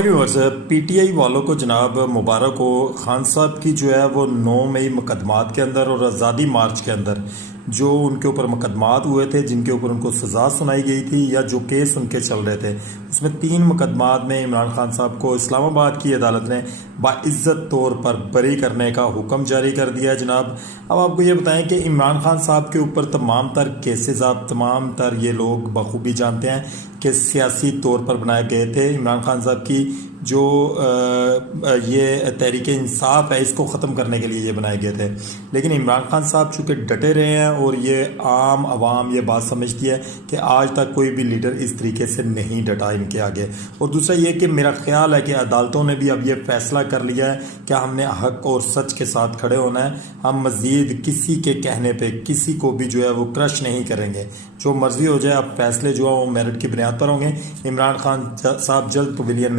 Viewers, PTI वालों को जनाब मुबारक हो। खान साहब की जो है वो 9 मई मुकदमात के अंदर और आज़ादी मार्च के अंदर जो उनके ऊपर मुकदमात हुए थे, जिनके ऊपर उनको सज़ा सुनाई गई थी या जो केस उनके चल रहे थे, उसमें 3 मुकदमात में इमरान खान साहब को इस्लामाबाद की अदालत ने बाइज़्ज़त तौर पर बरी करने का हुक्म जारी कर दिया है जनाब। अब आपको ये बताएं कि इमरान खान साहब के ऊपर तमाम तर केसेस, आप तमाम तर ये लोग बखूबी जानते हैं कि सियासी तौर पर बनाए गए थे। इमरान खान साहब की जो ये तहरीक इंसाफ है, इसको ख़त्म करने के लिए ये बनाए गए थे, लेकिन इमरान खान साहब चूँकि डटे रहे हैं और ये आम आवाम ये बात समझती है कि आज तक कोई भी लीडर इस तरीके से नहीं डटा इनके आगे। और दूसरा ये कि मेरा ख्याल है कि अदालतों ने भी अब ये फैसला कर लिया है कि हमने हक और सच के साथ खड़े होना है। हम मज़ीद किसी के कहने पर किसी को भी जो है वो क्रश नहीं करेंगे, जो मर्ज़ी हो जाए। अब फैसले जो है वो मेरिट की बुनियाद पर होंगे। इमरान खान साहब जल्द पवेलियन में